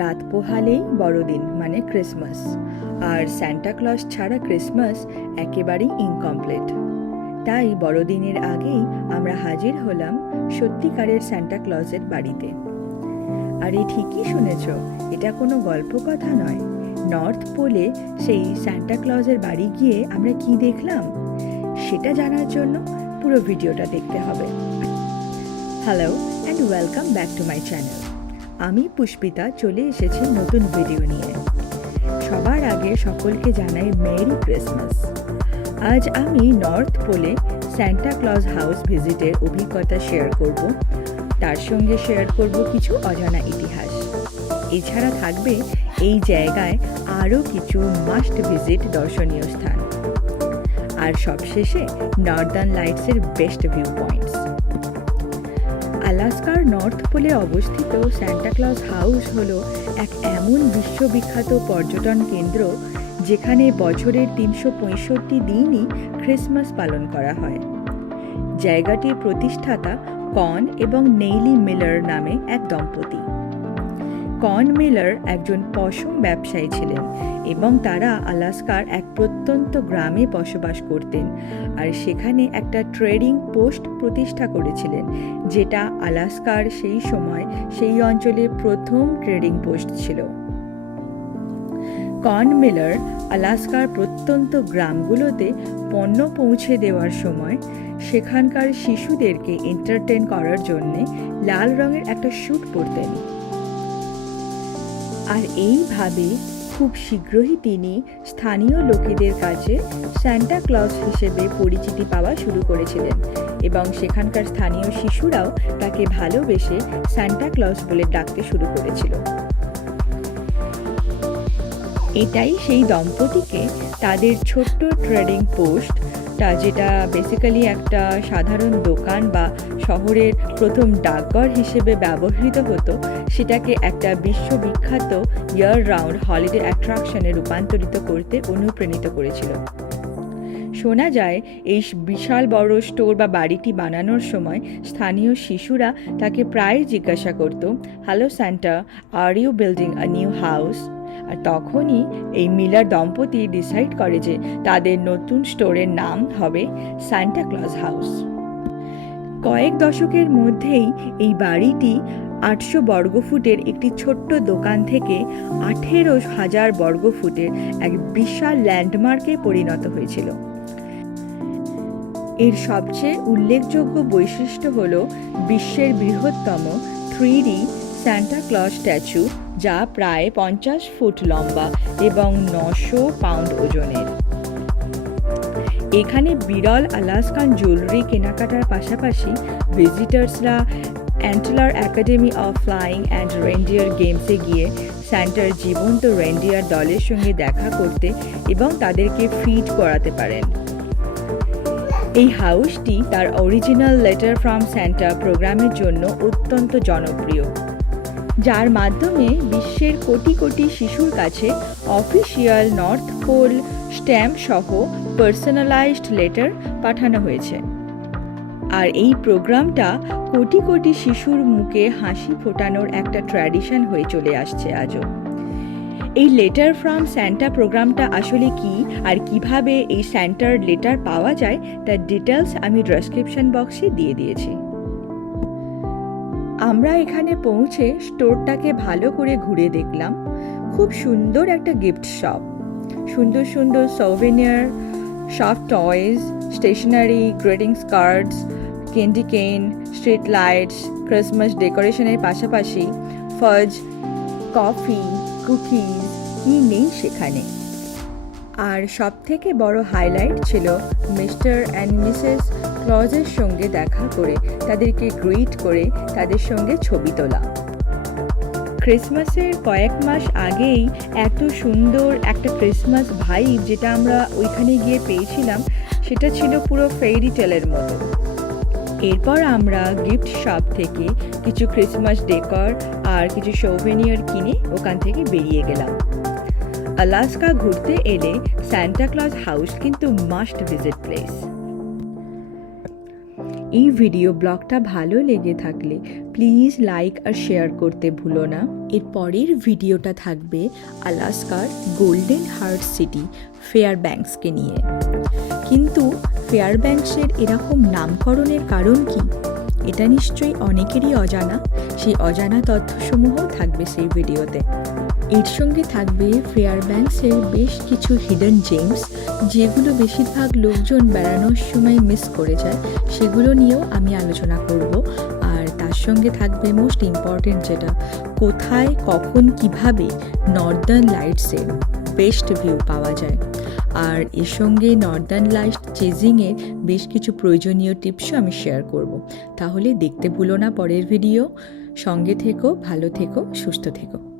রাত পোহালেই বড়দিন মানে ক্রিসমাস, আর সান্টা ক্লজ ছাড়া ক্রিসমাস একেবারেই ইনকমপ্লিট। তাই বড়দিনের আগেই আমরা হাজির হলাম সত্যিকারের সান্টা ক্লজের বাড়িতে। আর এই ঠিকই শুনেছ, এটা কোনো গল্প কথা নয়। নর্থ পোলে সেই সান্টা ক্লজের বাড়ি গিয়ে আমরা কি দেখলাম সেটা জানার জন্য পুরো ভিডিওটা দেখতে হবে। Hello and welcome back to my channel. আমি পুষ্পিতা চলে এসেছি নতুন ভিডিও নিয়ে। সবার আগে সকলকে জানাই মেরি ক্রিসমাস। আজ আমি নর্থ পোলে সান্টা ক্লজ হাউস ভিজিটের অভিজ্ঞতা শেয়ার করব, তার সঙ্গে শেয়ার করব কিছু অজানা ইতিহাস। এছাড়া থাকবে এই জায়গায় আরও কিছু মাস্ট ভিজিট দর্শনীয় স্থান, আর সবশেষে নর্দার্ন লাইটসের বেস্ট ভিউ পয়েন্টস। আলাস্কার নর্থ পোলে অবস্থিত সান্টা ক্লজ হাউস হলো এক এমন বিশ্ববিখ্যাত পর্যটন কেন্দ্র যেখানে বছরের ৩৬৫ দিনই ক্রিসমাস পালন করা হয়। জায়গাটির প্রতিষ্ঠাতা কন এবং নেইলি মিলার নামে এক দম্পতি। কন মিলার একজন পশম ব্যবসায়ী ছিলেন এবং তারা আলাস্কার এক প্রত্যন্ত গ্রামে বসবাস করতেন, আর সেখানে একটা ট্রেডিং পোস্ট প্রতিষ্ঠা করেছিলেন, যেটা আলাস্কার সেই সময় সেই অঞ্চলের প্রথম ট্রেডিং পোস্ট ছিল। কন মিলার আলাস্কার প্রত্যন্ত গ্রামগুলোতে পণ্য পৌঁছে দেওয়ার সময় সেখানকার শিশুদেরকে এন্টারটেন করার জন্যে লাল রঙের একটা স্যুট পরতেন। আর এইভাবে খুব শীঘ্রই তিনি স্থানীয় লোকেদের কাছে সান্টা ক্লজ হিসেবে পরিচিতি পাওয়া শুরু করেছিলেন এবং সেখানকার স্থানীয় শিশুরাও তাকে ভালোবেসে সান্টা ক্লজ বলে ডাকতে শুরু করেছিল। এটাই সেই দম্পতিকে তাদের ছোট্ট ট্রেডিং পোস্টটা, যেটা বেসিক্যালি একটা সাধারণ দোকান বা শহরের প্রথম ডাকঘর হিসেবে ব্যবহৃত হতো, সেটাকে একটা বিশ্ববিখ্যাত ইয়ার রাউন্ড হলিডে অ্যাট্রাকশনে রূপান্তরিত করতে অনুপ্রাণিত করেছিল। শোনা যায় এই বিশাল বড় স্টোর বা বাড়িটি বানানোর সময় স্থানীয় শিশুরা তাকে প্রায় জিজ্ঞাসা করত, hello Santa, are you building a new house? আর তখনই এই মিলার দম্পতি ডিসাইড করে যে তাদের নতুন স্টোরের নাম হবে সান্টা ক্লজ হাউস। কয়েক দশকের মধ্যেই এই বাড়িটি ৮০০ বর্গফুটের একটি ছোট্ট দোকান থেকে ১৮,০০০ বর্গফুটের এক বিশাল ল্যান্ডমার্কে পরিণত হয়েছিল। এর সবচেয়ে উল্লেখযোগ্য বৈশিষ্ট্য হল বিশ্বের বৃহত্তম 3D সান্টা ক্লজ স্ট্যাচু, যা প্রায় ৫০ ফুট লম্বা এবং ৯০০ পাউন্ড ওজনের। এখানে বিরল আলাস্কান জুয়েলারি কেনাকাটার পাশাপাশি ভিজিটার্সরা Antler Academy of Flying and Reindeer গেমসে গিয়ে সান্টার জীবন্ত রেন্ডিয়ার দলের সঙ্গে দেখা করতে এবং তাদেরকে ফিড করাতে পারেন। এই হাউসটি তার অরিজিনাল লেটার ফ্রম সান্টা প্রোগ্রামের জন্য অত্যন্ত জনপ্রিয়, যার মাধ্যমে বিশ্বের কোটি কোটি শিশুর কাছে অফিসিয়াল নর্থ পোল স্ট্যাম্প সহ পার্সোনালাইজড লেটার পাঠানো হয়েছে। আর এই প্রোগ্রামটা কোটি কোটি শিশুর মুখে হাসি ফোটানোর একটা ট্র্যাডিশন হয়ে চলে আসছে আজও। এই লেটার ফ্রম সান্টা প্রোগ্রামটা আসলে কি আর কিভাবে এই সান্টার লেটার পাওয়া যায় তার ডিটেলস আমি ডেসক্রিপশন বক্সে দিয়ে দিয়েছি। আমরা এখানে পৌঁছে স্টোরটাকে ভালো করে ঘুরে দেখলাম। খুব সুন্দর একটা গিফট শপ, সুন্দর সুন্দর souvenir, soft toys, stationery, greetings cards, candy cane, street lights, Christmas ডেকোরেশনের পাশাপাশি ফাজ, কফি, কুকিজ, কি নেই সেখানে। আর সব থেকে বড় হাইলাইট ছিল মিস্টার অ্যান্ড মিসেস ক্লজের সঙ্গে দেখা করে তাদেরকে গ্রিট করে তাদের সঙ্গে ছবি তোলা। ক্রিসমাসের কয়েক মাস আগেই এত সুন্দর একটা ক্রিসমাস ভাইব যেটা আমরা ওইখানে গিয়ে পেয়েছিলাম, সেটা ছিল পুরো ফেয়ারি টেলের মতো। এরপর আমরা গিফট শপ থেকে কিছু ক্রিসমাস ডেকর আর কিছু সৌভেনিয়ার কিনে ওখান থেকে বেরিয়ে গেলাম। আলাস্কা ঘুরতে এলে সান্টা ক্লজ হাউস কিন্তু মাস্ট ভিজিট প্লেস। এই ভিডিও ব্লগটা ভালো লেগে থাকলে প্লিজ লাইক আর শেয়ার করতে ভুলো না। এর পরের ভিডিওটা থাকবে আলাস্কার গোল্ডেন হার্ট সিটি ফেয়ারব্যাঙ্কসকে নিয়ে। কিন্তু ফেয়ারব্যাঙ্কসের এরকম নামকরণের কারণ কি, এটা নিশ্চয়ই অনেকেরই অজানা। সেই অজানা তথ্যসমূহ থাকবে সেই ভিডিওতে। এর সঙ্গে থাকবে ফেয়ারব্যাঙ্কসের বেশ কিছু হিডেন জেমস, যেগুলো বেশিরভাগ লোকজন বেড়ানোর সময় মিস করে যায়, সেগুলো নিয়েও আমি আলোচনা করব। আর তার সঙ্গে থাকবে মোস্ট ইম্পর্টেন্ট যেটা, কোথায় কখন কিভাবে নর্দার্ন লাইটসের বেস্ট ভিউ পাওয়া যায়। আর এর সঙ্গে নর্দার্ন লাইট চেজিংয়ের বেশ কিছু প্রয়োজনীয় টিপসও আমি শেয়ার করব। তাহলে দেখতে ভুলো না পরের ভিডিও। সঙ্গে থেকো, ভালো থেকো, সুস্থ থেকো।